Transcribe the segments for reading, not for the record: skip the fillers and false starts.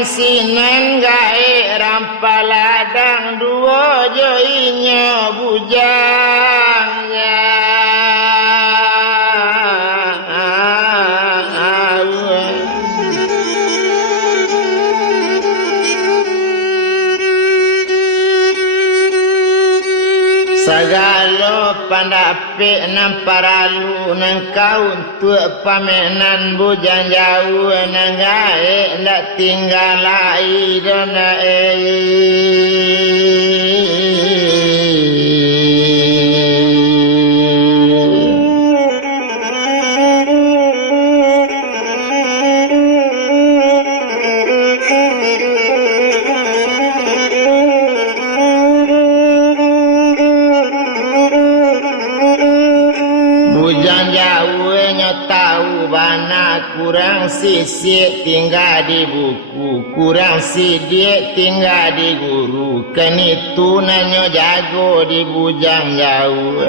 kurang sinan gae rampaladang dua joinya bujangnya sagala pandapik nan paralu nan kau untuk pamenan bujang jauh nan gae ndak tinggal lai dona kurang sisik tinggal di buku, kurang sidik tinggal di guru, kan itu nanyo jago di bujang jauh.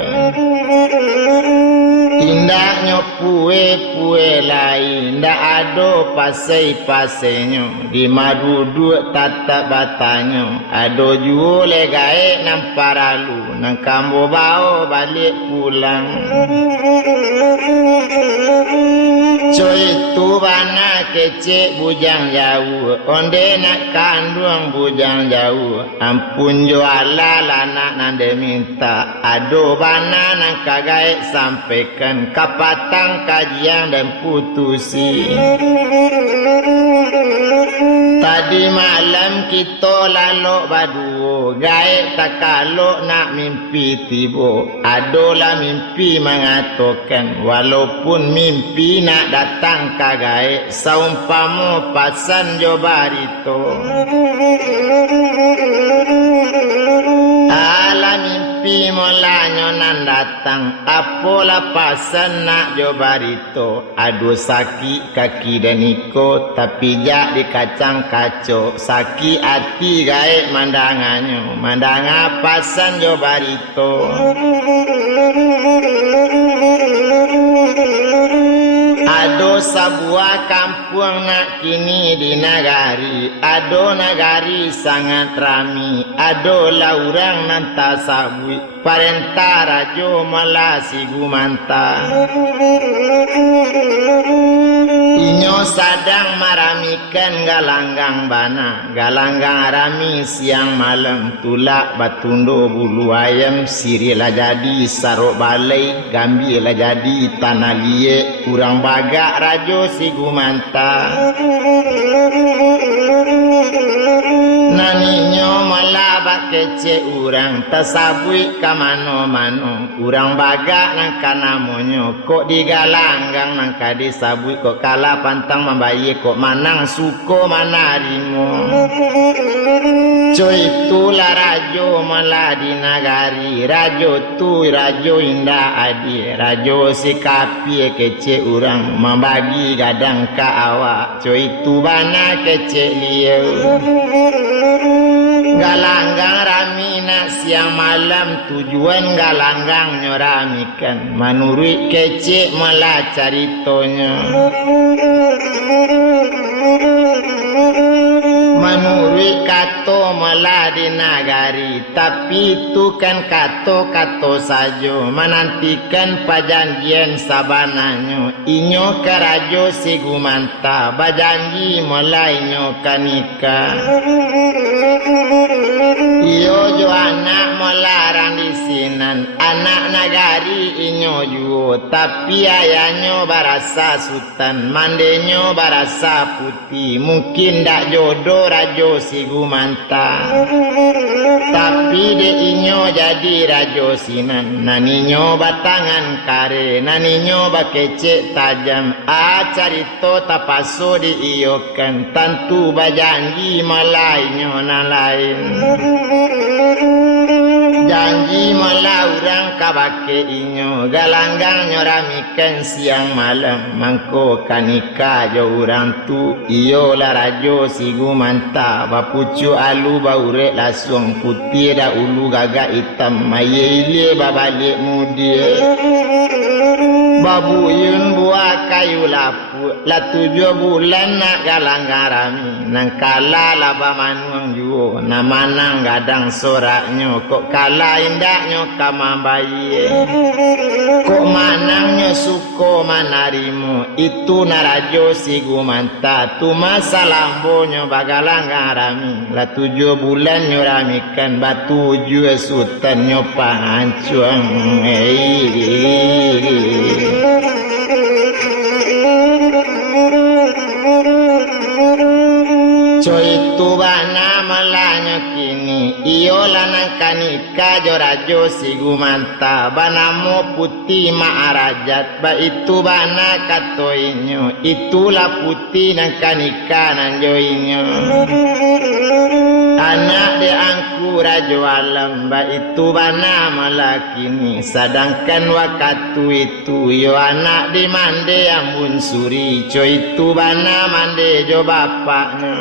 Tindaknya pue-pue lain, ndak ado pasai-pasainya, di maduduk tatap batanya, ado juo legae nan paralu, nan kambo bao balik pulang. Coy tu bana kecek bujang jauh, onde nak kandung bujang jauh, ampun jo ala lana nande minta, ado bana nan kagai sampaikan, kapatang kajian dan putusi. Tadi malam kita lalok baduo, gaek tak kalok nak mimpi tibo, adolah mimpi mengatakan, walaupun mimpi nak datang kagai, saumpamo pasan jo barito. Ala mimpi molanyo nan datang, apola pasan nak jo barito, aduh sakit kaki dan iko, tapi jak di kacang kaco, sakit hati gaek mandanganyo, mandanga pasan jo barito. Ado sebuah kampung nak kini di nagari, ado nagari sangat rami, ado laurang nan tasabui, parenta rajo malasi gumanta. Inyo sadang maramikan galanggang bana, galanggang rami siang malam, tulak batundo bulu ayam, sirilah jadi sarok balai, gambilah jadi tanah liye, kurang bagak rajo si gumanta. Naninyo malabak kece urang, tasabui ka mano-mano, urang bagak nang kanamonyo, kok digalanggang nang kadisabui, kok kalah pantang membayi, kok manang suko manarimo. Coy itulah rajo malah di nagari, rajo tu rajo indah adi, rajo si kapi kece urang, membagi gadang ka awak, coy itu bana kece liau. Galanggang ramina siang malam, tujuan galanggang nyoramikan, menurut kece malah caritonya. Menurut kato malah di nagari, tapi itu kan kato-kato saja, menantikan perjanjian sabananyo, inyo karajo si gumanta, bajanji mulai inyo kanika. Iyo jo anak melarang di sinan, anak nagari inyo juo, tapi ayahnya barasa sultan, mandenyo barasa putih, mungkin dak jodoh rajo si gumanta. Tapi de inyo jadi rajo sinan, naninyo batangan kare, naninyo bakecek tajam, carito tapaso diiyokan, tentu bajanji malainyo na lain. Janji malah urang kabake inyo, galanggang nyoramikan siang malam, mangko kanika jo urang tu, iyo la rajo si gumanta, bapucu alu baurek lasung putih da ulu gagak hitam, maye ilie babalik mudie. babuyun buah kayu lapu la 7 bulan nak galang garami nang kala laba manuang juo na manang gadang soraknyo kok kala indaknyo kamambaye kok manangnya suko manarimu itu narajo si gumanta tu masa lambonyo bagalang garami la 7 bulan nyoramikan batu jua sultan nyo pangancuang coy tu bana malanyo kini iyo lanang kanika jorajo si gumanta banamo putih maarajat ba itu bana katoinyo itulah putih nang kanika nang joinyo anak de angku rajo alam ba itu bana malakini sedangkan wakatu itu yo anak di mande ambun suri coy itu bana mande jo bapaknya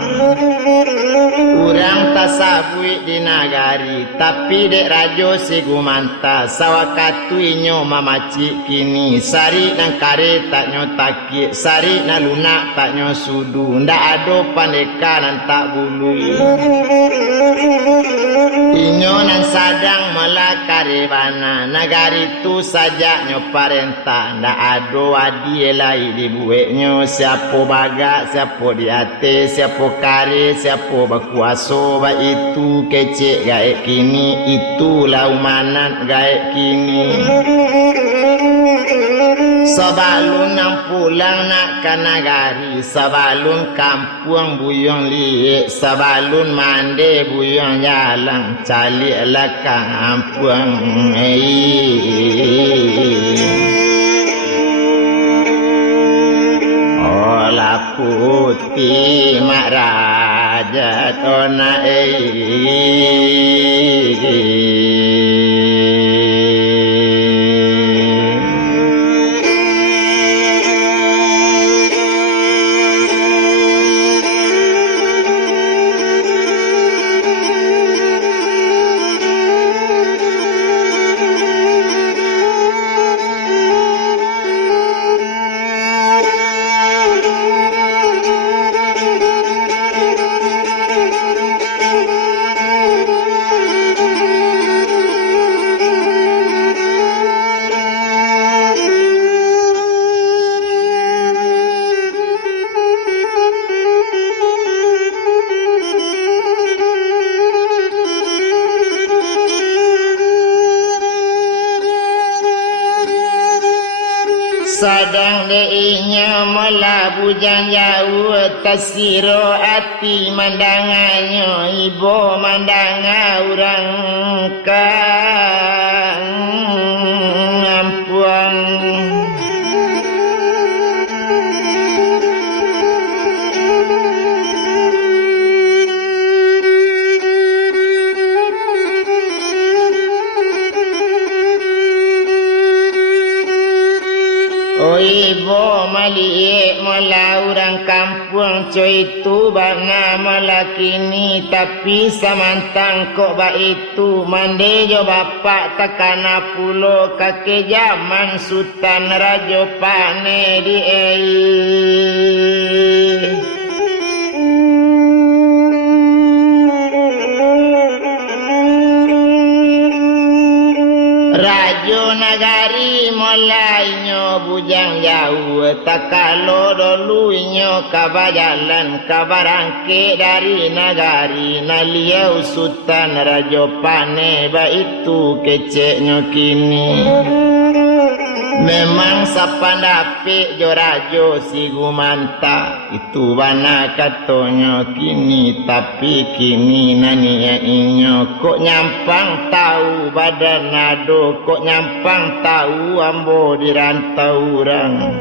urang tasabui di nagari tapi dek rajo si gumanta sawakatu inyo mamaci kini sari nang kare tak nyo taki sari na lunak tak nyo sudu ndak ado pandeka nan tak bulu inyo nan sadang melakari bana nagari tu saja nyo parenta ndak ado adie lai di bueknyo siapo baga siapo diate siapo kare siapo bakuaso ba itu kecek gaek kini itulah umanan gaek kini sabalun nang pulang nak ke nagari sabalun kampung buyong liek sabalun mande buyong jalang cali lekang ampung olah putih mak raja tona sadang deinya melabu jauh tasiro ati mandanganyo ibo mandanga urang kampuang ibo maliek mala orang kampung coy itu bana malakini tapi samantang kok ba itu mande jo bapak takana pulo kake zaman sultan rajo pane di rajo nagari molainyo bujang jauh takalo doluinyo kabajalan kabarangke dari nagari naliau sultan rajo pane ba itu keceknyo kini memang sapandape jo rajo si gumanta itu bana katonyo kini tapi kini nania inyo kok nyampang tahu badan nado kok nyampang tahu ambo dirantau orang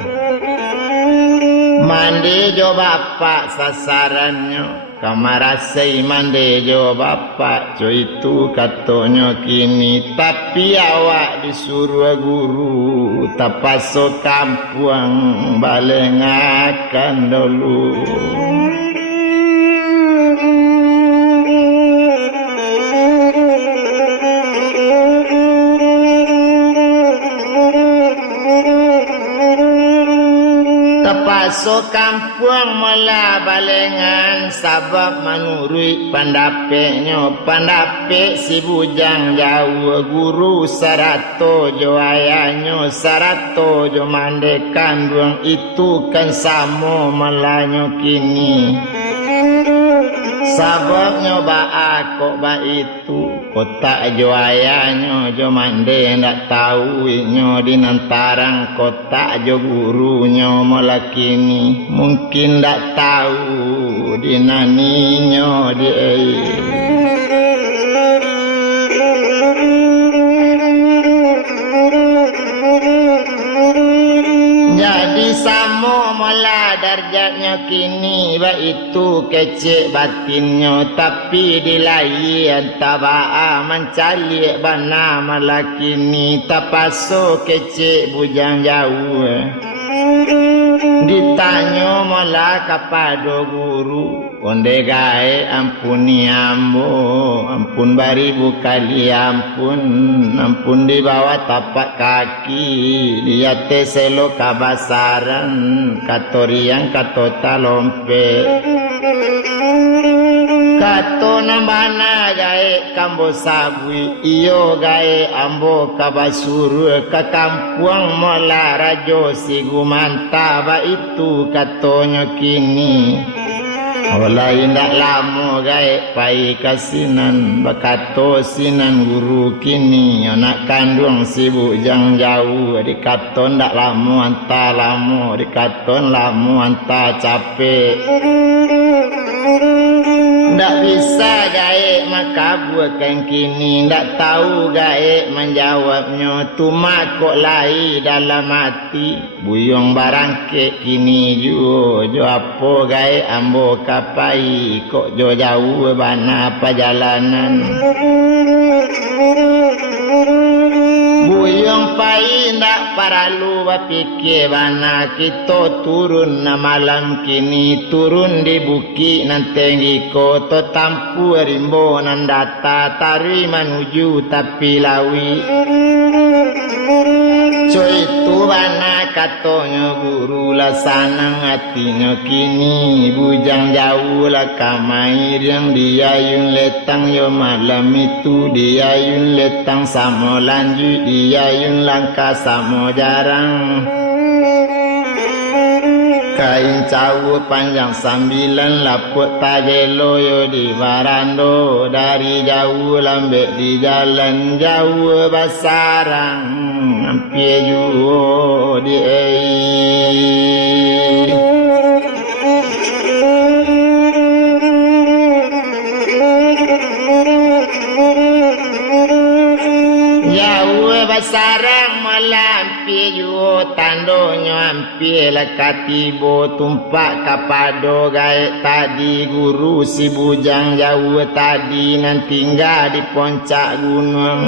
mande jo bapak sasarannya kamarasai mande jo bapak jo itu katonyo kini tapi awak disuruh guru tapaso kampung balengakan dulu Kepaso kampung mula balengan sabab menurut pendape si bujang jauh guru sarato jo ayanyo sarato jo mandekan duang itu kan samo melanyo kini sabab nyoba aku ba itu kota jo ayanyo jo mande ndak tahu nyo di nantarang kota jo gurunya melakini mungkin ndak tahu di naninyo di jadi samo mola darjatnya kini ba itu kecek batinnya tapi dilayan tabaa mencari bana malakini tapaso kecek bujang jauh ditanya mola kepada guru onde gae ampuni ambo ampun baribu kali ampun di bawah tapak kaki dia teselo kabasaran katoriang katota lompe kato namana gae kambo sabui iyo gae ambo kabasuru ke kampung mola rajo sigumanta ba itu katonyo kini olah indak lama gae pai kasinan bakato sinan guru kini anak kandung si bujang jauh dikaton ndak lama anta lama dikaton lama anta capek ndak bisa gae maka bukan kini ndak tahu gae menjawabnya tuma kok lai dalam hati buyong barangke kini jo apa gae ambo kapai kok jo jauh bana perjalanan buyong pai ndak paralu bapikir bana kita turun na malam kini turun di bukit nanti kota tampu rimbo nandata tari menuju tapi lawi coy tu bana katanya guru lah sanang hatinya kini bujang jauh lah kamair yang diayun letang yo malam itu diayun letang sama lanjut diayun langkah sama jarang kain cawu panjang 9 laput tajelo yo di barando dari jauh lambek di jalan jauh basarang hampir juo di jauh basarang malampi juo tandonyo hampir lekatibo tumpak kapado gae tadi guru si bujang jauh tadi nan tinggal di puncak gunung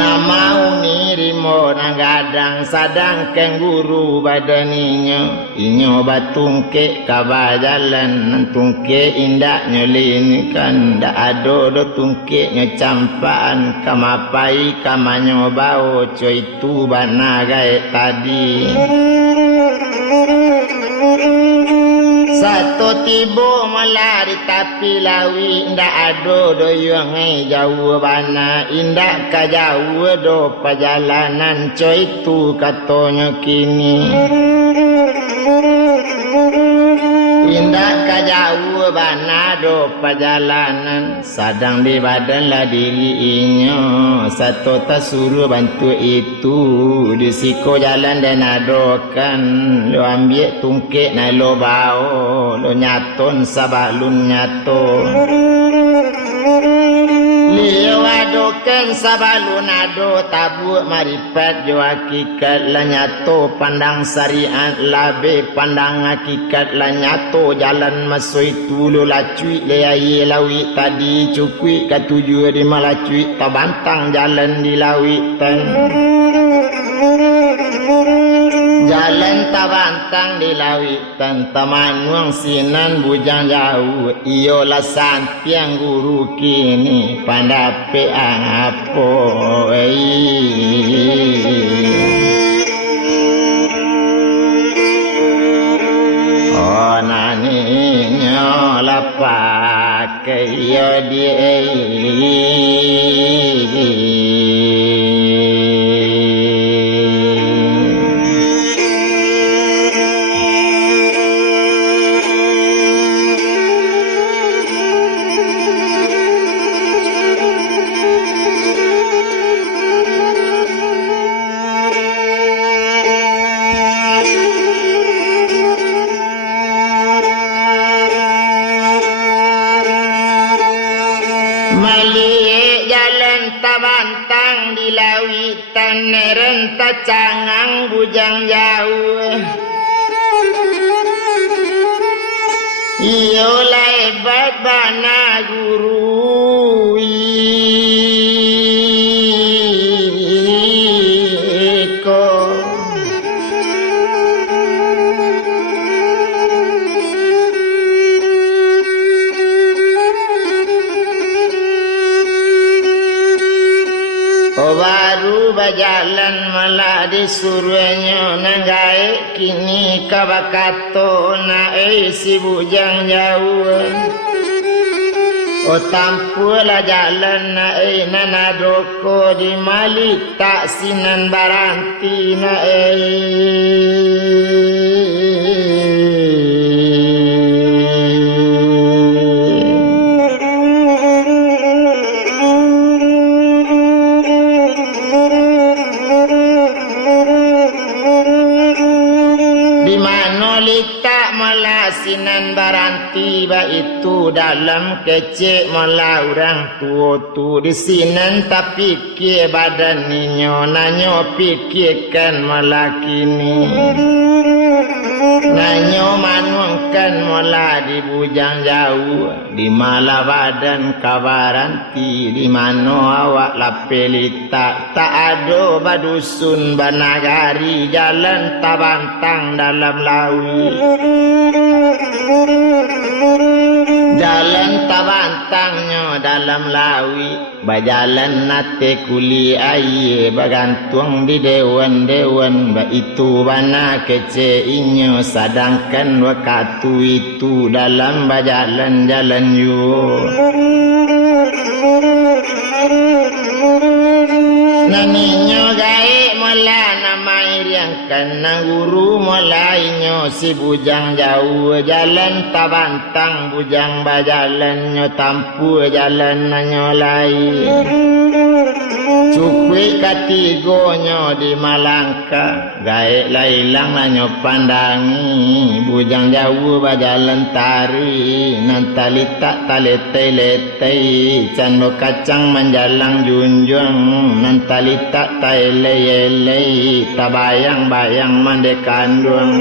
nama uni rimo nanggadang sadang kenguru badaninya inyo batungke kabajalan nantungke indak nyelinikan ndak ado do tungke nyecampaan kamapai kamanyo bau coy itu bana gae tadi satu tibo melari tapi lawi ndak ado do yang jauh bana indak ka jauh do perjalanan coy itu katonyo kini indak ka jauh bana do perjalanan sadang di badan lah diri inyo satu tak suruh bantu itu di siko jalan dan adokan lo ambil tungkek na lo bao lo nyaton sabalun nyato liyo adokan sabalun ado tabu maripat jo hakikat la nyato pandang syariat labe pandang hakikat la nyato jalan masuk itu lo lacui leai lawi tadi cukui katuju di malacui tabantang jalan di lawitan jalan tabantang di lawitan tamanuang sinan bujang jauh iyo la santiang guru kini pandape apo Mali jalan tabantang di lawitan renta cangang bujang jauh. Iyo lebat bana guru iko. Baru berjalan malah disuruhnya nanggai kini kabakato na si bujang jauh. Tampulah jalan na nanadoko di malik tak sinan baranti na sinan baranti ba itu dalam kecek malah orang tua tu di sinan tapi pikir badan ninyo nanyo pikirkan malah kini nanyo manuangkan malah di bujang jauh di malah badan kabaranti di mana awak lapelita tak ada badusun banagari jalan tabantang dalam lawi. Jalan tabantangnya dalam lawi bajalan nate kuli aye bagantung di dewan-dewan ba itu bana kece inyo sadangkan waktu itu dalam bajalan jalan yu. Naninyo gae mola namai riangkan na guru molainyo si bujang jauh jalan tabantang bujang bajalan nyo tampu jalan nanyo lai cukui katigonyo di Malangka gae lailang nanyo pandangi bujang jauh bajalan tari nantalita taletei-letei cando kacang menjalang junjung nantalita taelei-elei tabayang-bayang mandekandung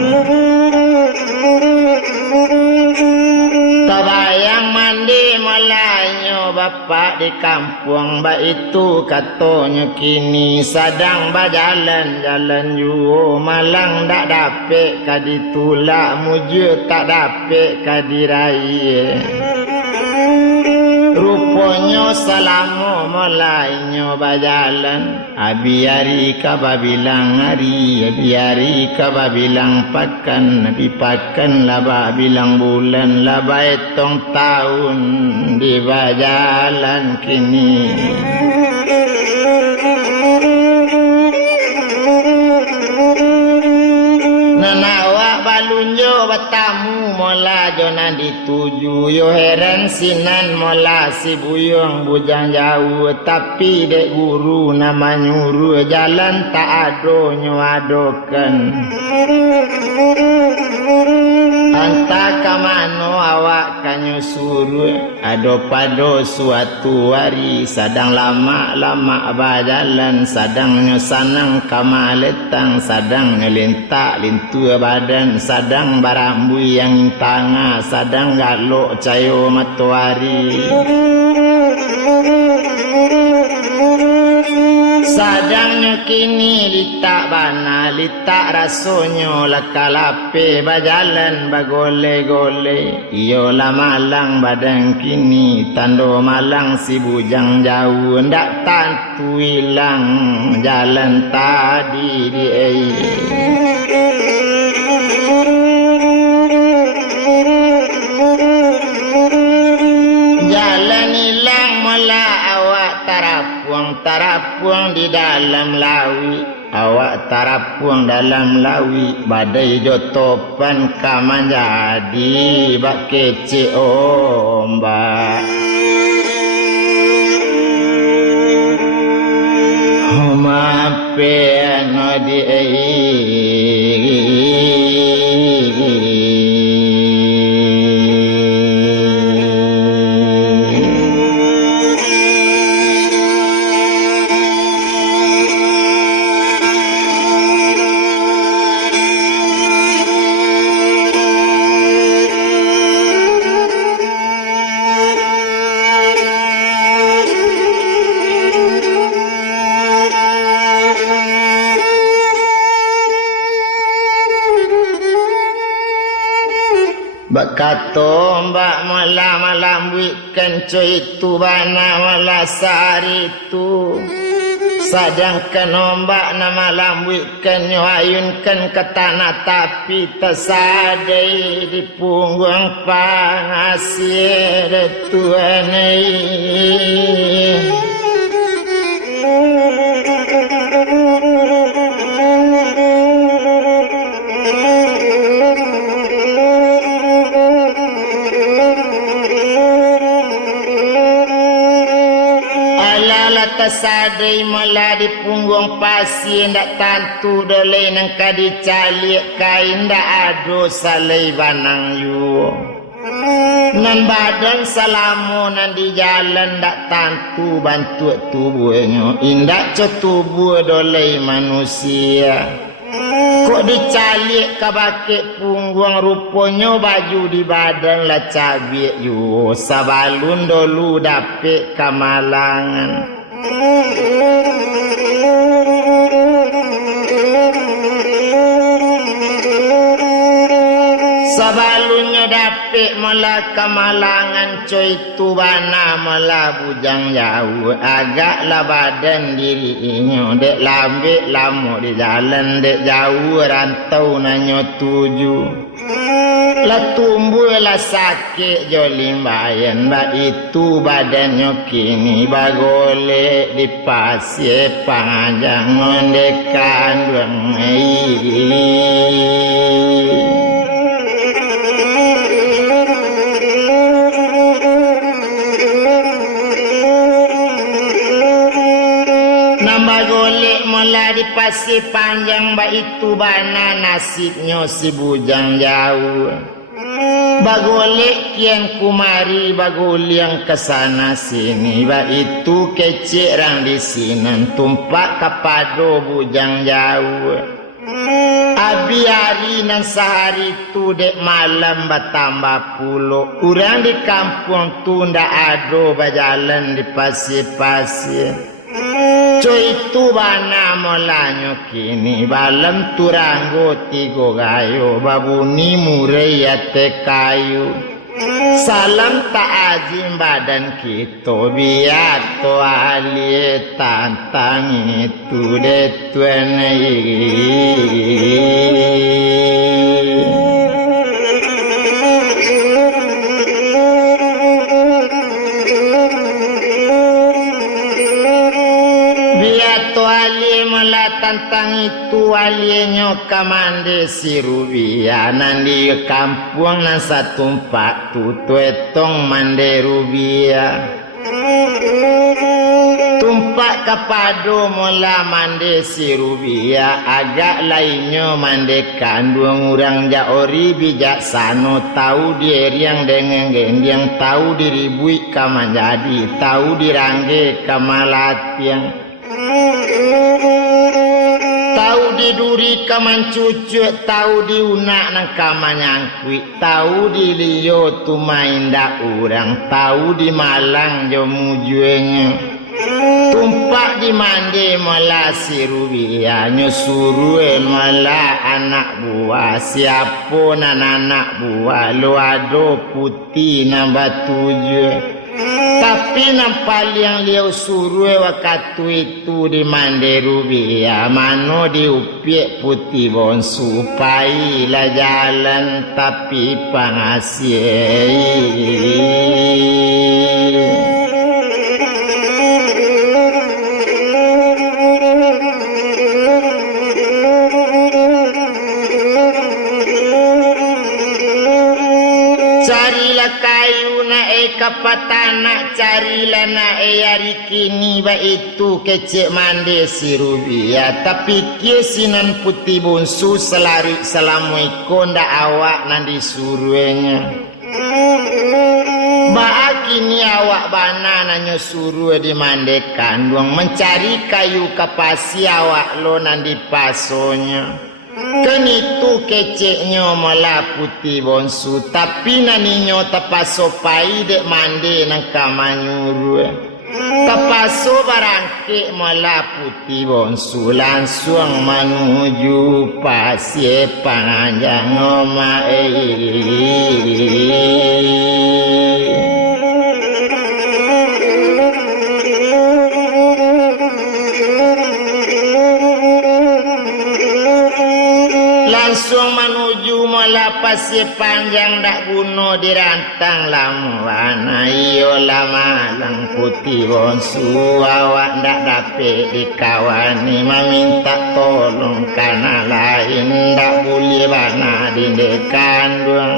tabayang mandi malanyo bapak di kampung ba itu katonyo kini sadang bajalan jalan juo malang dak dapet kaditulak mujur tak dapet kadirai ruponyo salamu molainyo bajalan abiari kababilang hari abiari kababilang pakan nabi pakan laba bilang bulan laba etong tahun di bajalan kini nanawa balunjo batamu mola jona dituju yo heran sinan mola si buyong bujang jauh tapi dek guru nama nyuruh jalan tak ado nyoadokan anta kamano awak kanyo suruh ado pado suatu hari sadang lama-lama bajalan sadang nyo sanang kamaletang sadang ngelintak lintu badan sadang barambu yang tanga sadang galok cayo matahari sadangnya kini litak bana litak rasonyo lakalape bajalan bagole-gole iyo lah malang badan kini tando malang si bujang jauh ndak tantu hilang jalan tadi di jalan tarapuang di dalam lawi, awak tarapuang dalam lawi, badai jotopan kaman jadi bak kece ombak. Mape no di Bakato mbak malam wikan coy tu bana mala sari tu sadangkan ombak na malam wikan nyayunkan ke tanah tapi tersadai di punggung pangasir tuanai. Sadai mala di punggung pasien dak tantu dolai nang kadi calik kain dak ado salai banang yu nan badan salamu nan di jalan dak tantu bantu tubuhnya indak cetubuh dolai manusia kok dicalik ka bake punggung rupanya baju di badan lah cabiak yu sabalun dulu dapet kamalangan. Sabalunya dapet mala kamalangan coy tu bana mala bujang jauh agaklah badan dirinya dek lambek lama di jalan dek jauh rantau nanyo tuju lah tumbuh lah sakit jolim bayan ba itu badannya kini bagolek di pasir panjang ngondekan duang di pasir panjang ba itu bana nasibnya si bujang jauh bagolek kian kumari bagoliang kesana sini ba itu kecik rang di sini tumpak kapado bujang jauh abi hari nan sehari tu dek malam batambah pulo urang di kampung tu ndak ado bajalan di pasir-pasir. Coy itu bana molanyo kini balam turanggo tigo gayo babuni murai ate kayu salam tak azim badan kita biar to ahli tantang itu detuan tantang itu alienyo kamande si rubia nandi kampung nan satumpak tutu etong mande rubia tumpak kapado mola mande si rubia agak lainnya mande kandung urang jaori bijaksana tahu dieriang dengan gendang tahu diribui kaman jadi tahu dirangge kamalatiang tahu diduri kaman cucuk tahu diunak nang kaman nyangkui tahu di liyo tu main dak urang tahu di malang jo mujuenya tumpak di mande mala si rubia nyusuruel mala anak buah siapa nan anak buah lo ado putih nambah 7 tapi nampal yang liau suruh waktu itu di mande rubia mano diupiak putih bon supaya lah jalan tapi pangasih kapatana cari lana eyari kini ba itu kecek mande si Rubia tapi kiesinan putih bonsu selari salamuiko nda awak nan disuruhnya ba kini awak bana nanyo suruh di mandekan duang mencari kayu kapasi awak lo nan dipasonya. Kan itu keceknya malah putih bonsu tapi naninyo tapaso pai dek mande nang kamanyuru tapaso barangke malah putih bonsu langsung menuju pasir panjang oma langsung menuju malah pasir panjang dak guno dirantang lamuan ayo lama lang putih bonsu awak ndak dapet dikawani meminta tolong karena lain ndak boleh bana dindekan duang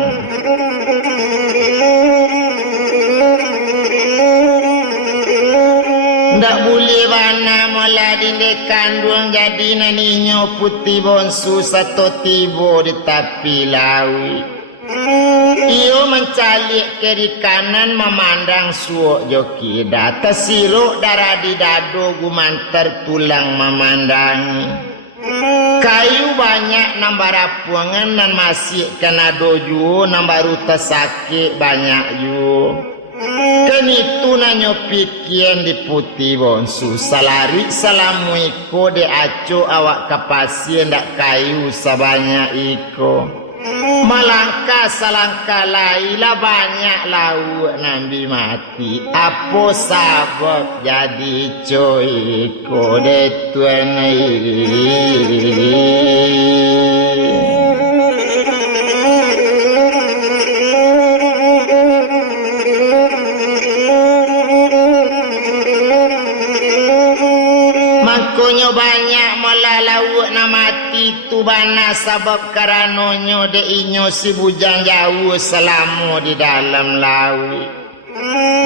ndak boleh bana mola dindekan duang jadi naninyo putih bonsu satu tibo di tepi laut iyo mencalik kiri kanan memandang suok joki data siruk darah di dado gumantar tulang memandangi kayu banyak nambah rapuangan dan masih kena doju nambah ruta sakit banyak ju kan itu nanyo pikian di putih bonsu salari salamu iko de aco awak kapasien ndak kayu sebanyak iko malangka salangka laila banyak lau nambi mati apa sabab jadi coiko de tuan Mangkonyo banyak melalau na mati tu bana sabab karanonyo de inyo si bujang jauh selama di dalam laut.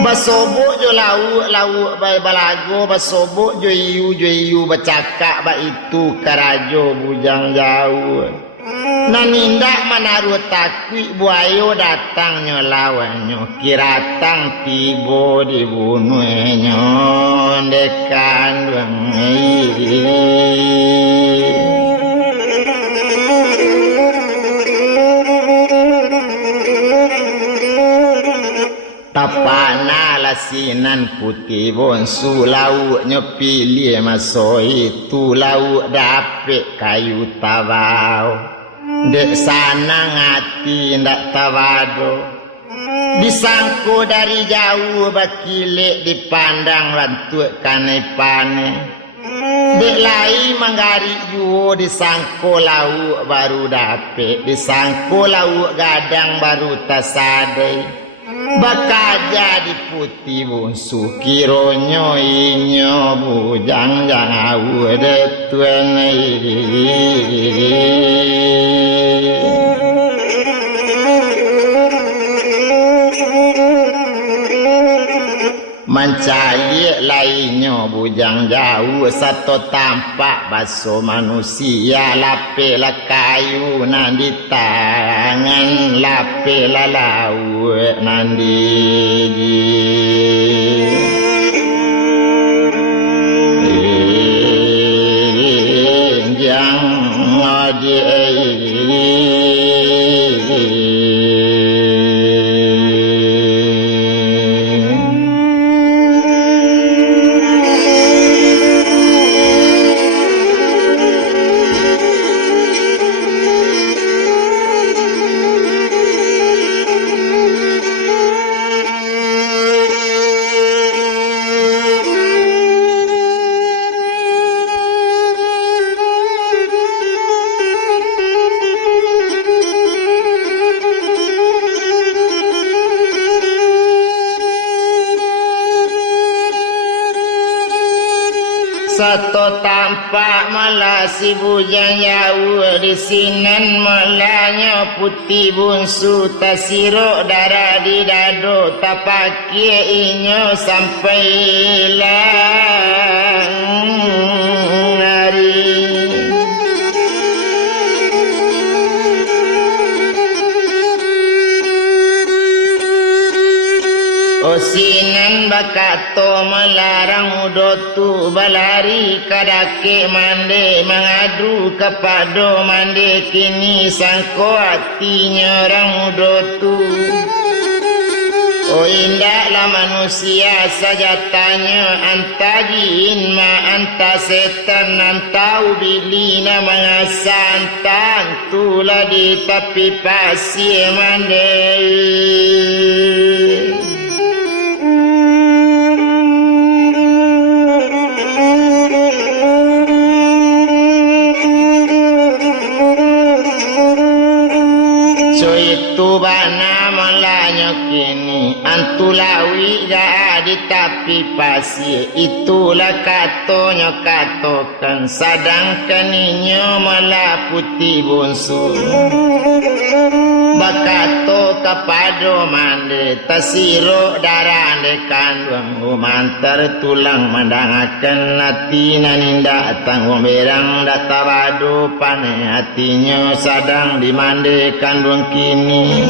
Basobok jo lauk bai balago basobok jo iu bacakak ba itu karajo bujang jauh. Nanindak menaruh takwi buayo datangnya lawannya kiratang tibo dibunuhnya dekan tapana lasinan putih bonsu lauknya pilih masuk itu lauk dapet kayu tabau dek sana ngati ndak tawado disangko dari jauh bakilek dipandang lantuk kanepane dek lai manggari juo disangko lauk baru dapet disangko lauk gadang baru tasadai bakaja di putih bonsu kironyo inyo bujang jangawu de tuan mencari lainnya bujang jauh satu tampak baso manusia lapela kayu nandi tangan lapela laut nandi jang ngadi satu tampak malah si bujang jauh di sinan malahnya putih bunsu tak siruk darah di dado tak pakai inyo sampai hilang hari. Sinan bakato melarang udotu balari kadake mande mengadu kepada mande kini sangko hatinya orang udotu. Oh indahlah manusia sajatanya anta jin ma anta setan anta ubilina mengasa anta antulah di tepi pasir mande. Itu bana malanya kini antulawi ga di tapi pasir itulah katonya katokan sadangkan inyo malah putih bunsu bakato kepada mande tasiro darah de kandung umantar tulang mandangakan hati naninda tanggung berang data badu pane hatinya sadang dimande kandung kini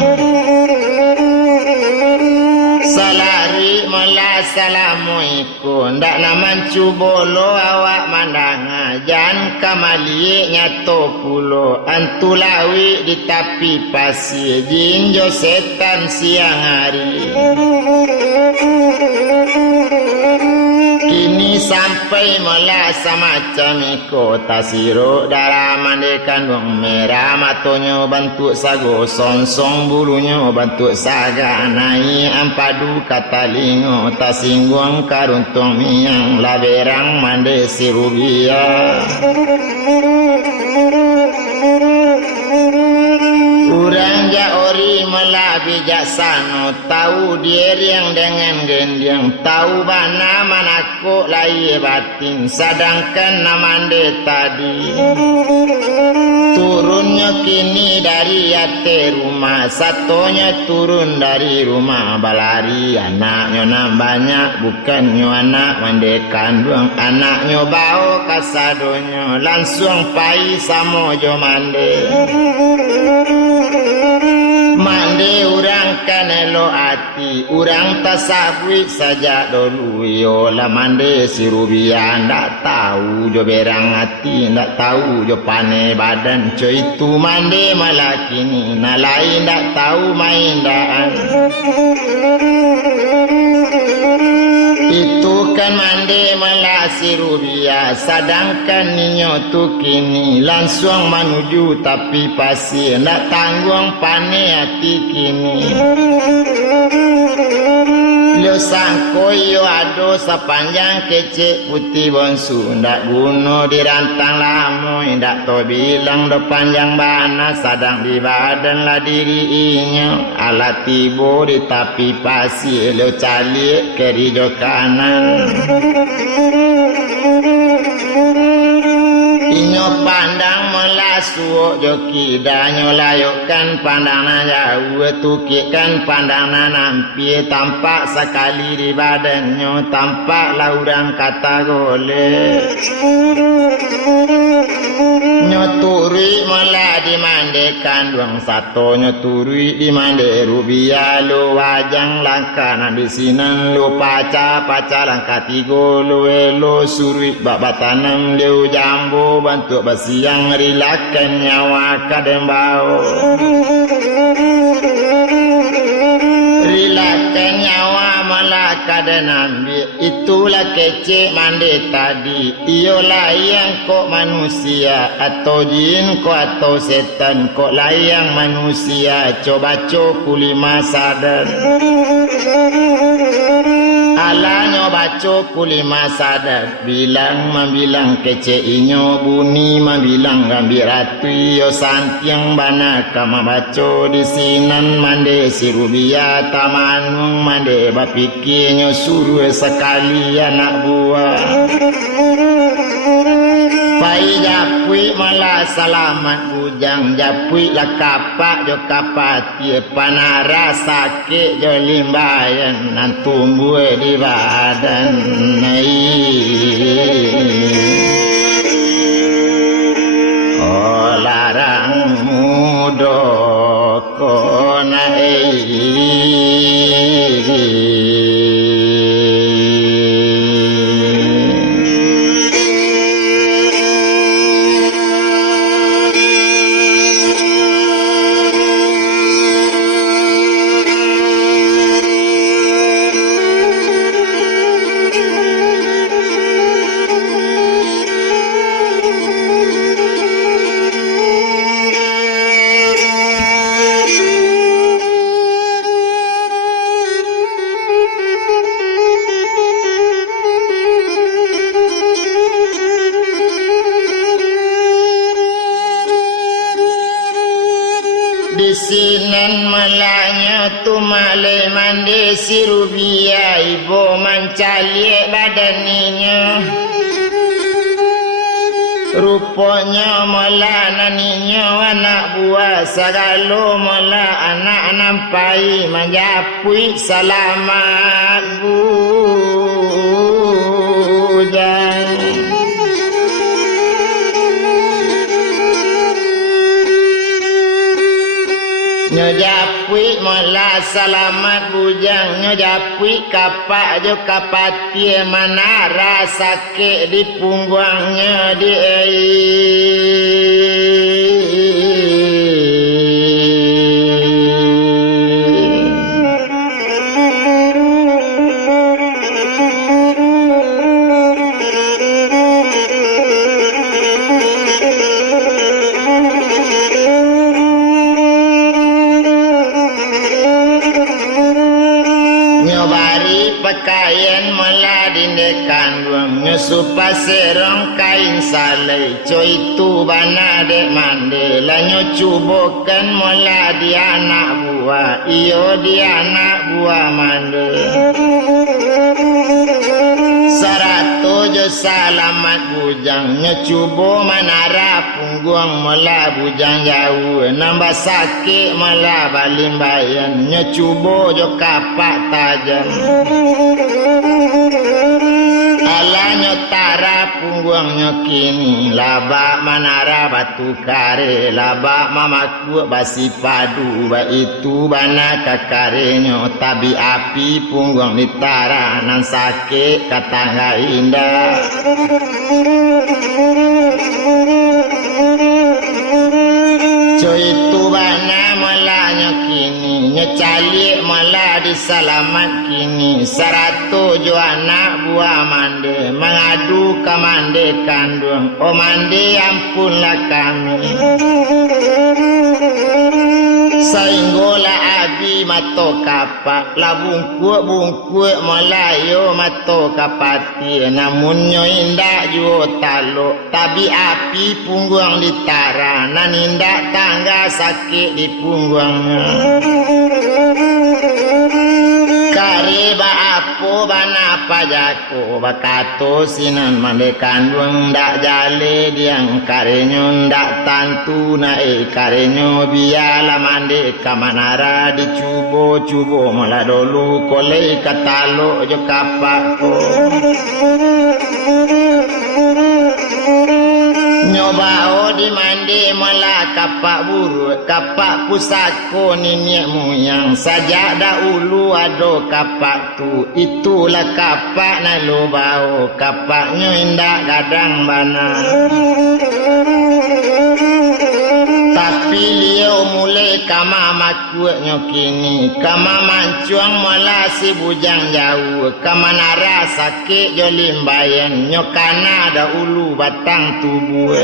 salari mula salamu ikun ndak naman cubolo awak mandanga jan kamali nyato pulo antulawi di tapi pasir jinjo setan siang hari kini sampai mula semacam iko tasiro darah mande kandung merah matonyo bentuk sago sonsong bulunya bentuk saga nai ampadu kata lingo tasinggung karuntung miang laberang mande sirubia urang jaori mela bijaksana tahu diriang dengan gendang tahu bana manako lai batin sedangkan namande tadi turunnya kini dari ate rumah satunya turun dari rumah balari anaknya nam banyak bukannya anak mande kandung anaknya bau kasadonya langsung pai samojo mande mande urang kan elo ati urang tasabui saja dulu yola mande sirubia ndak tahu jo berang ati ndak tahu jo pane badan co itu mande malah kini na lain ndak tahu main daan itu kan mande malah sirubia sedangkan ninyo tu kini langsung menuju tapi pasir nak tanggung pane hati kini lo sangkoyo ado sepanjang kecik putih bonsu ndak guna dirantang lamo ndak to bilang do panjang bana sadang di badan lah diri inyo alat tibo di tapi pasir lo calik ke rijo kanan inyo pandang melasuok joki danyo layukan pandangna jauh tukikan pandangna nampi tampak sekali di badannya tampak laurang kata golek nyoturi malah dimande kandung satu nyoturi dimande rubia lo wajang langkana di sinan lo paca langka tigo lo elo suri bak tanam leu jambu bantuk basiang rilakan nyawa kadembau rilakan nyawa malah kadenambi itulah kecik mande tadi iyolah yang kok manusia atau jin kok atau setan kok layang manusia coba kulima sadar alanya baco kulima sadar bilang membilang kece inyo buni membilang gambir ratu yo santiang bana kama baco di sinan mande sirubia tamanung mande bapikirnya suruh sekali anak buah pai japui malah salamat bujang japui lah kapak jo kapati panara sakit jo limbayan nan tumbuh di badan larang mudo kona Sinan malanya tu malai mandi sirubia ibu mancalik badaninya rupanya mala naninya anak buah sagalo mala anak nampai menjapui selamat bujang nyojapui mala selamat bujang nyojapui kapak jo kapati mana rasa ke di punggungnya di pakaian mala dindekan buang nyesupa serong kain salai coy itu bana dek mande lanyo cubokan mala di anak buah iyo di anak buah mande sarato jo salamat bujang nyecubo manara punggung mala bujang jauh nambah sakit mala balimbayan nyecubo jo kapak tajam ala nyotara punggungnya kini laba manara batu kare laba mamaku basi padu ba itu bana kakarenyo tabi api punggung ditara nan sakit katangga indah coy itu bana malanya kini nyecalik malah disalamat kini sarato jo anak buah mande mengadu ke mande kandung oh mande ampunlah kami sainggola abi mato kapak labung bungkuk melayo mato kapati namun nyo indak juo talo tabi api punggung ditara nan indak tangga sakit di punggungnya kariba apo bana pajako bakato sinan mande kandung ndak jale diang karenyo ndak tantu nae karenyo biala mande kamanara dicubo-cubo mula dulu kolei katalo jo kapako nyobao di mandi mala kapak buru kapak pusako nenek moyang sajak dahulu ado kapak tu itulah kapak na lubao kapaknya indah kadang bana tapi liau mulai kama makuatnya kini kama mancuang mala si bujang jauh kama nara sakit jo limbayan nyokana dahulu batang tubuh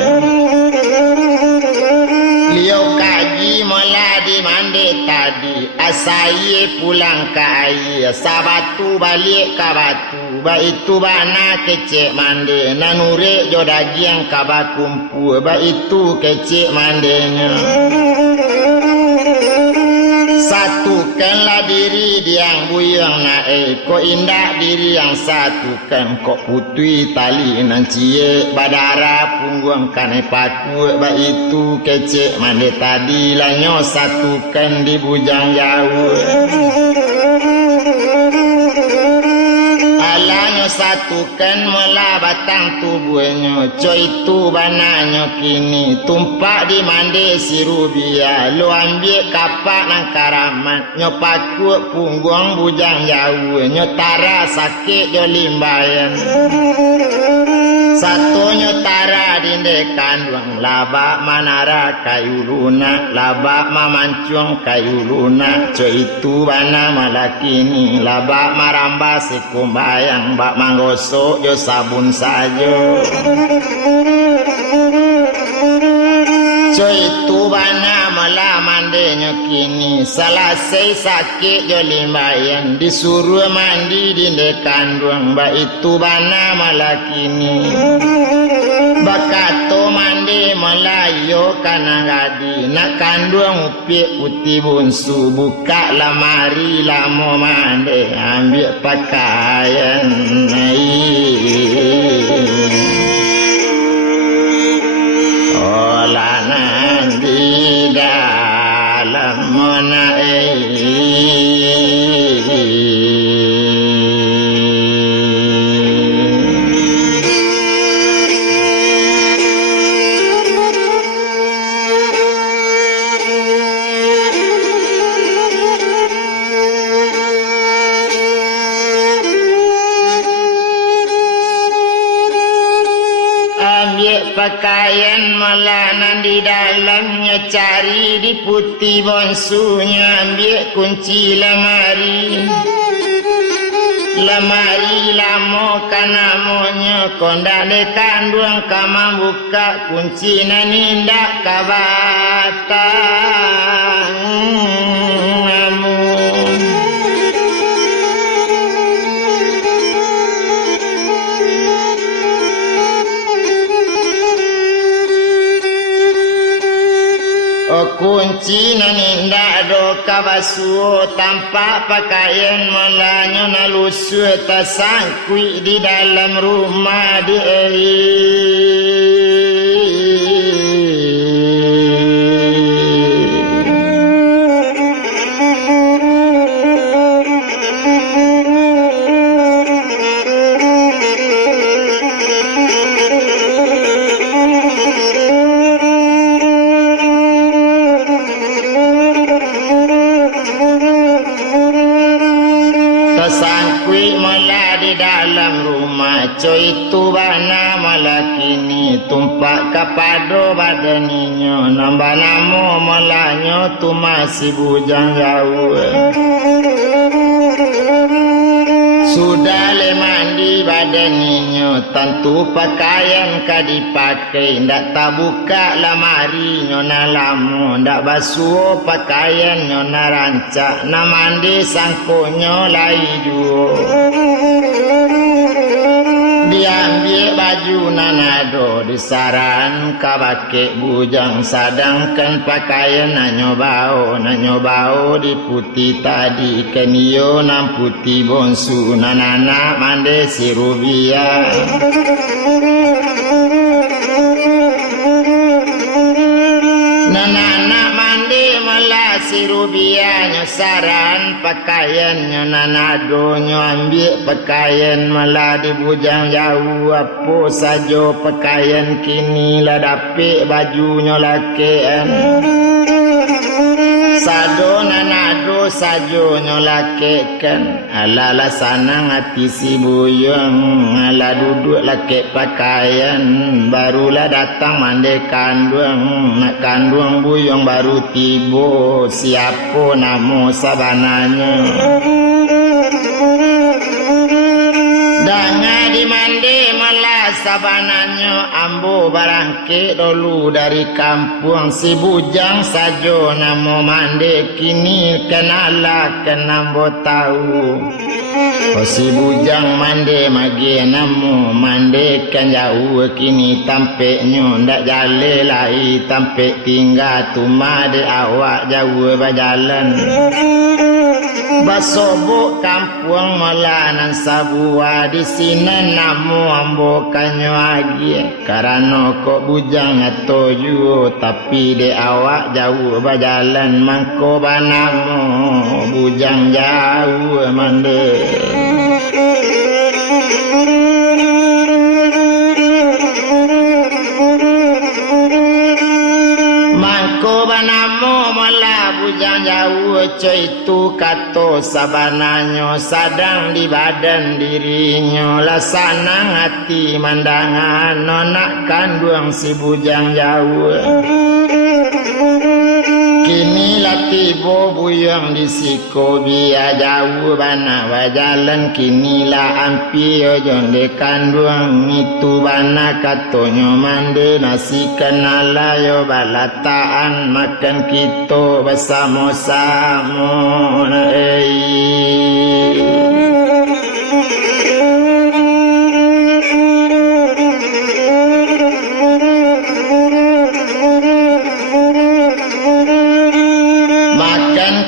liau kaji mala di mande tadi asaye pulang ke air sabatu balik ke batu ba itu bana kecek mande nanure jo daging kaba kumpul ba itu kecek mandenya satukanlah diri diang buyang naik ko indah diri yang satu kan kok putui tali nan cie badara punggung kane paku ba itu kecek mande tadi lanyo satu kan di bujang jauh alanyo satu kan mula batang tubuhnya coy itu bananyo kini tumpak di mande si rubia lo ambil kapak nang karamat nyo paku punggung bujang jauh nyo tara sakit jo limbayan satunya tara dinde kandung labak manara kayu lunak labak mamancung kayu lunak coy itu bana malakini labak maramba sekumbayang bak manggosok jo sabun sajo coy itu bana malah mandenya kini selesai sakit jo limbayan disuruh mandi dinde kandung bak itu bana malah kini bakato mandi melayu kana gadi nak kandung upi putih bunsu buka lamari lamo mandi ambil pakaian olah nanti dalam pakaian melanan di dalamnya cari di putih bonsunya ambil kunci lemari lamo kanamonya kondane kandung kama buka kunci nanindak kabatang kunci naninda do kabasuo tanpa pakaian melanyo nalusu tasangkui di dalam rumah di coy itu bana malakini tumpak kapado badannya nambah namo malanyo tu masih bujang jauh sudah le mandi badannya tentu pakaian ka dipakai ndak tabuka lamari nyona lamu ndak basuh pakaian nyona rancak na mandi sangkonyo lai juo diambil baju nanado disaran kabake bujang sadangkan pakaian nanyo bau di putih tadi kenio nam putih bonsu nanana mande si rubia nanana mande melasi rubia saran pakaiannya nanadonyo ambil pakaian malah di bujang jauh apa saja pakaian kini lah dapik bajunya lakean sado nanado sajo nyolakekan ala sanang hati si buyang ala duduk lake pakaian barulah datang mande kandung nak kandung buyang baru tibo siapa namo sabananya danga di mande malah sabananya ambo barangke dulu dari kampung si bujang sajo namo mande kini kenala kenambo tahu si bujang mande magi namo mande kan jauh kini tampe nyo ndak jale lai tampe tinggal tuma de awak jauh berjalan Basobok kampung molanan sabua di sini namu ambo kanyo agi karena kok bujang atau ju tapi de awak jauh berjalan mangko banamu bujang jauh mande. Mangko banamu mola bujang jauh coy tu kato sabananyo sadang di badan dirinya lasanang hati mandangan nonak kandung si bujang jauh. Kini latibo buyang di siko biya jauh bana wajalan kini la ampi ojon de kandung itu bana katonyo mande nasi kenala yo balataan makan kita bersama-sama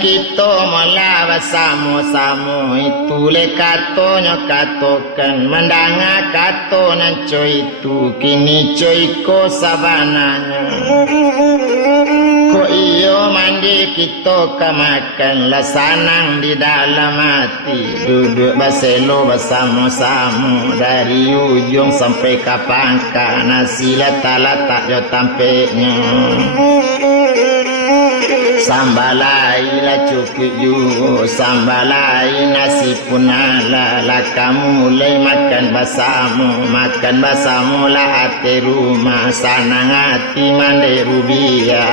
kita malah bersama-sama itu le katonyo katokan mendanga kato nan coy itu kini coy ko sabananya ko iyo mandi kita kemakan lasanang di dalam hati duduk baselo bersama-sama dari ujung sampai ke pangkal nasi letak-letak jo tampeknya sambalai la cukup ju sambalai nasi pun ala kamu mulai makan basamu la ate rumah sanang hati mande rubia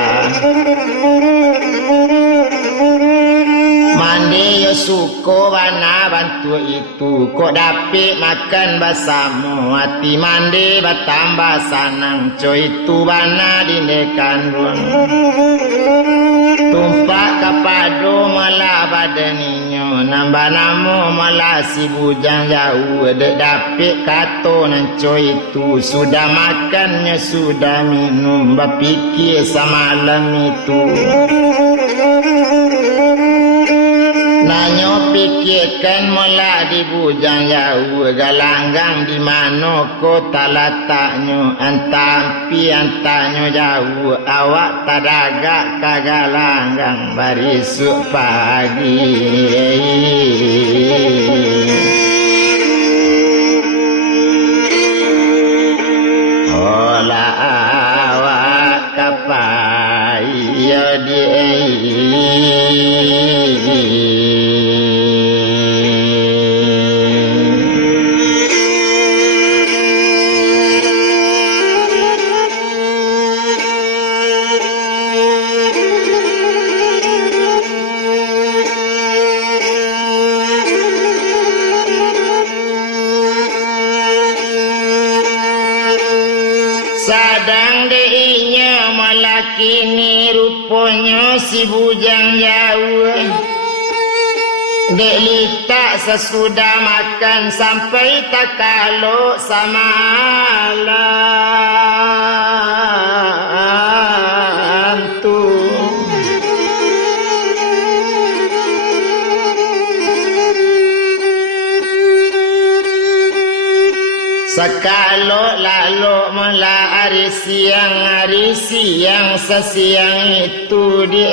mande yo suko bana bantu itu kok dapet makan basamu hati mande bertambah sanang coy itu bana dindekan ruang tumpak kapado malah badaninyo nambah namo malah si bujang jauh dek dapet kato nan coy itu sudah makannya sudah minum berpikir semalam itu nanyo pikirkan mula di bujang jauh galanggang di mana kota letaknya antampi antanyo jauh awak tadagak kagalanggang barisuk pagi olah awak kapai ya di sadang deinya malah kini rupanya si bujang jauh dek litak sesudah makan sampai tak kalau samalam tu sekalo lalu mula hari siang sesiang itu di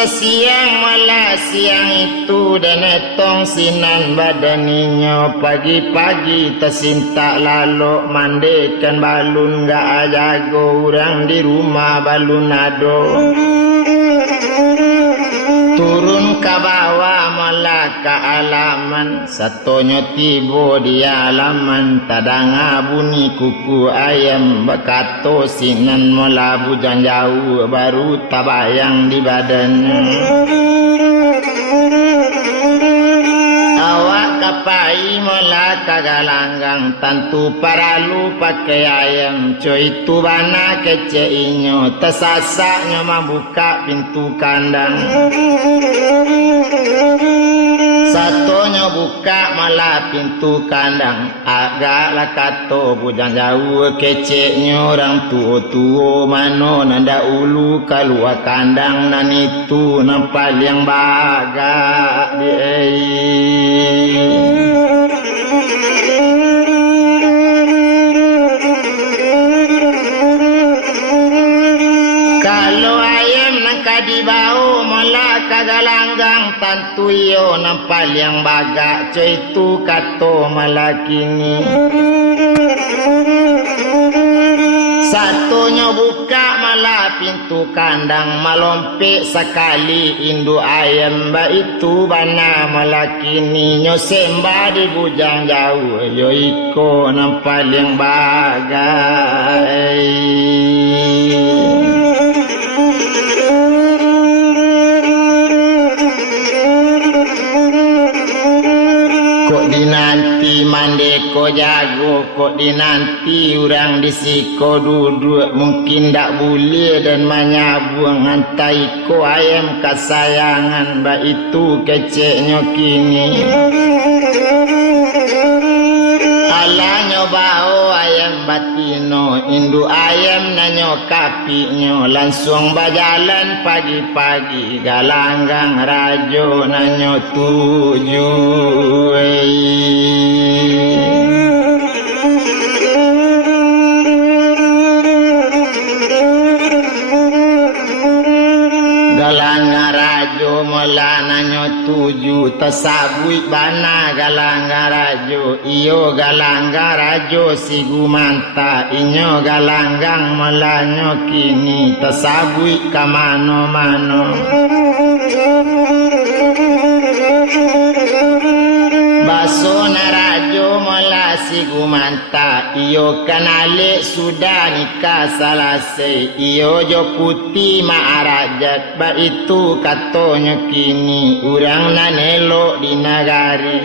siang malah siang itu dan etong sinan badaninya pagi-pagi tersintak lalu mandikan balun gak jago orang di rumah balun ado turun ke bawah malah ke alaman satunya tiba di alaman tadanga bunyi kuku ayam bekato sinan mula bujang jauh baru tabayang di badannya awak kapai mola kagalanggang tentu paralu pakai ayam coy itu bana kece inyo tersasaknya membuka pintu kandang satunya buka malah pintu kandang agak lakato bujang jauh keceknya orang tua mano nanda ulu keluar kandang nan itu nampak yang baga di kalau ayam nangka di bau malah kagalanggang tantu yo nampak yang baga coy itu kato malah kini satunya buka malah pintu kandang malompe sekali induk ayam ba itu bana malah kini nyo sembah di bujang jauh yo iko nampak yang bagai kok dinanti mandeko jago kok dinanti orang disiko duduk mungkin tak boleh dan menyabuang antai ko ayam kesayangan ba itu keceknya kini ala nyobao ayam batino indu ayam nanyo kapinyo langsung berjalan pagi-pagi galanggang rajo nanyo tuju galanggang rajo mola nanyo tuju tersabui bana galanggang rajo iyo galanggang rajo si gumanta inyo galanggang molanyo kini tersabui ke mano-mano baso narajo mola si gumanta iyo kanale sudah nikah selesai iyo jo putih maarajat ba itu katonyo kini urang nanelo di nagari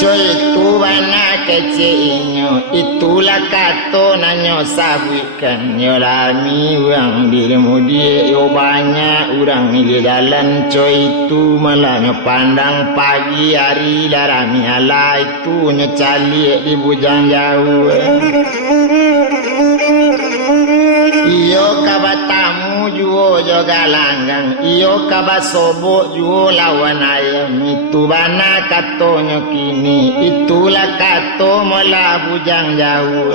coy itu bana kece inyo itulah kato nanyo sabuikan yo lami urang dirimu dia yo banyak urang di dalam coy itu malah nyo pandang pagi hari darami ala itu nyo cali di bujang jauh iyo kabatamu juo jo galanggang iyo kabasobo juo lawan ayam itu bana katonyo kini itulah kato mola bujang jauh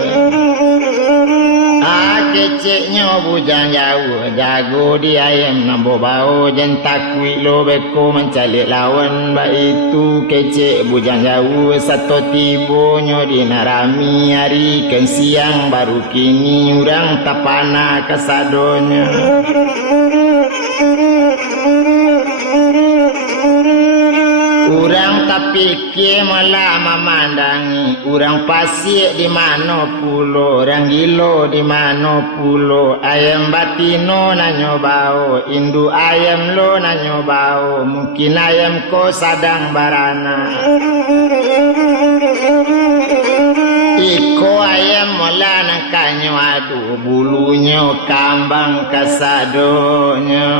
keceknya bujang jauh jago di ayam nambo bau jen takwi lo beko mencalik lawan ba itu kecek bujang jauh satu tibonyo di narami hari ken siang baru kini urang tapana kasadonya urang tapi malah memandangi urang pasir di mana pulo orang gilo di mana pulo ayam batino nanyo bau indu ayam lo nanyo bau mungkin ayam ko sadang barana iko ayam mola nangkanyo adu bulunya kambang kasadonyo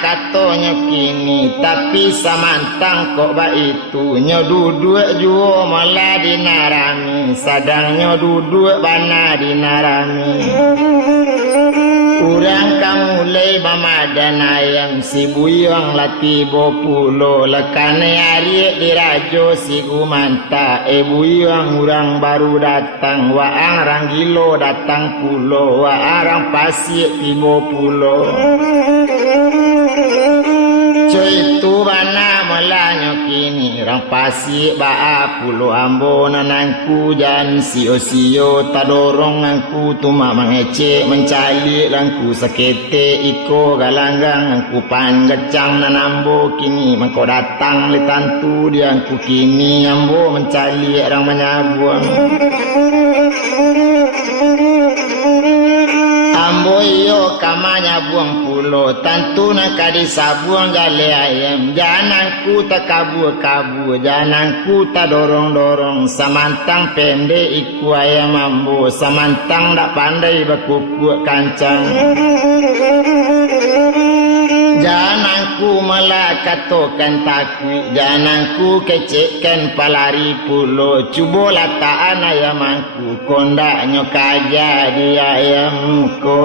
katonyo kini tapi samantang kok ba itu nyo duduk juo malah dinarami sadang nyo duduk bana dinarami urang kamulai bamadan ayam si buyong latibo pulo lekane ari dirajo si gumanta buyong urang baru datang waang ranggilo datang pulo wa arang pasir tibo pulo Cuy tu bana melanyo kini rang pasi ba pulo ambo nanangku jan sio-sio tadorong angku tuma mangece mencali rangku sakete iko galanggang angku panggecang nanambo kini mangko datang li tantu diangku kini ambo mencali rang menyabuang ambo iyo kamanya buang pulo tantu nak kadi sabuang gale ayam janangku tak kabur-kabur janangku tak dorong-dorong samantang pendek iku ayam ambo samantang tak pandai berkukuk kancang janangku malah katokan takwi janangku kecekkan palari pulo cubo lataan ayamangku kondaknya kaja di ayamku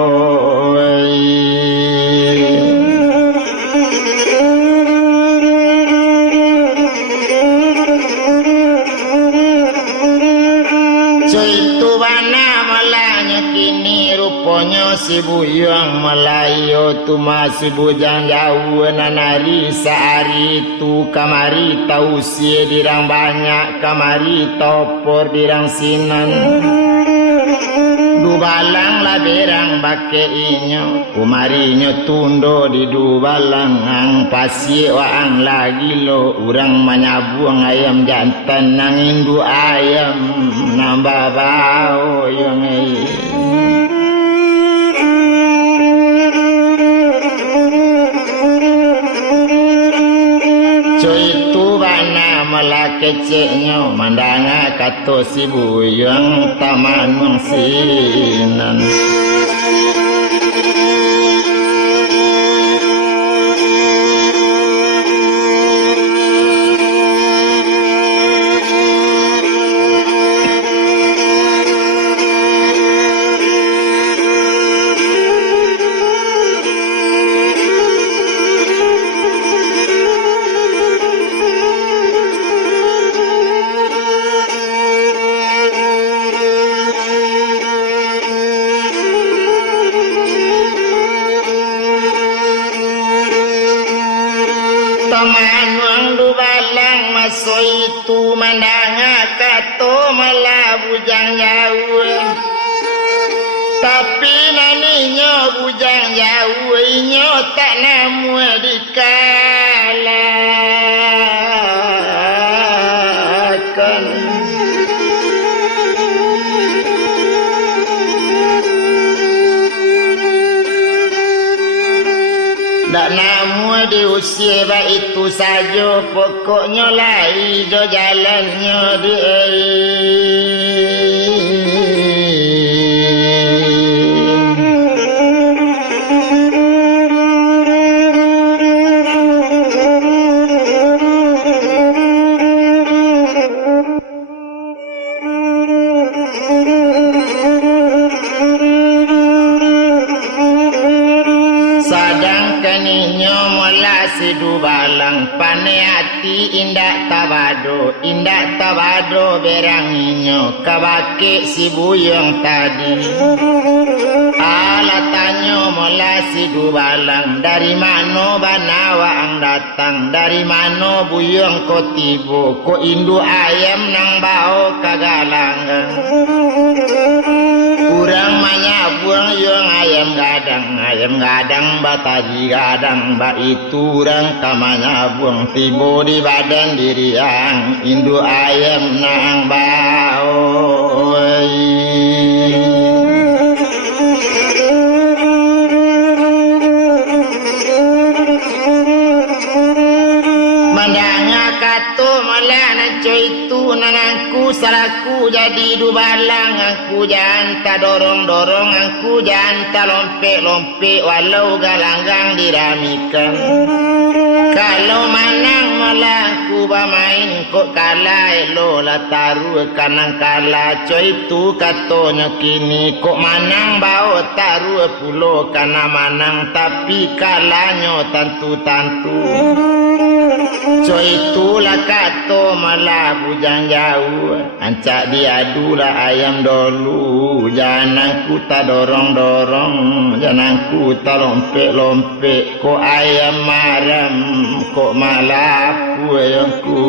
Cuitu bana malanya kini rupanya si buyang Melayu tu masih bujang jauh nanari sehari tu kamari tau usia dirang banyak kamari topor dirang sinan dubalang lah berang bake inyo kumarinya tundo di dubalang ang pasi waang lagi lo urang manyabuang ayam jantan nang indu ayam nambah bau yang cuy tu bana malah keceknya mandanga kato si buyang taman mangsinan itu mandanga kato malah bujang jauh tapi naninya bujang jauh inyo tak namu dikalakan tak namu di usia itu saja pokoknya lah hijau jalannya dia sidu balang pane hati indak tabado beranginyo kabake si buyong tadi alatanyo mola sidu balang dari mano banawa ang datang dari mano buyong ko tibo ko indu ayam nang bao kagalangan kurang manyabuang yung ayam gadang bataji gadang ba itu orang kamanya buang tibo di badan diri yang indu ayam nang bau mandangnya kato malana coy tu nanangku salaku jadi dubalang aku janta dorong-dorong aku janta lompe-lompe walau galanggang diramikan kalau manang malah ku bamain kok kalah elo lah taruh kanang kalah coy tu katonya kini kok manang bau taruh pulo kana manang tapi kalahnya tantu-tantu So itulah kata malah bujang jauh. Ancak diadulah ayam dulu. Janganku tak dorong-dorong, janganku tak lompek-lompek. Kok ayam maram, kok malah aku ayamku.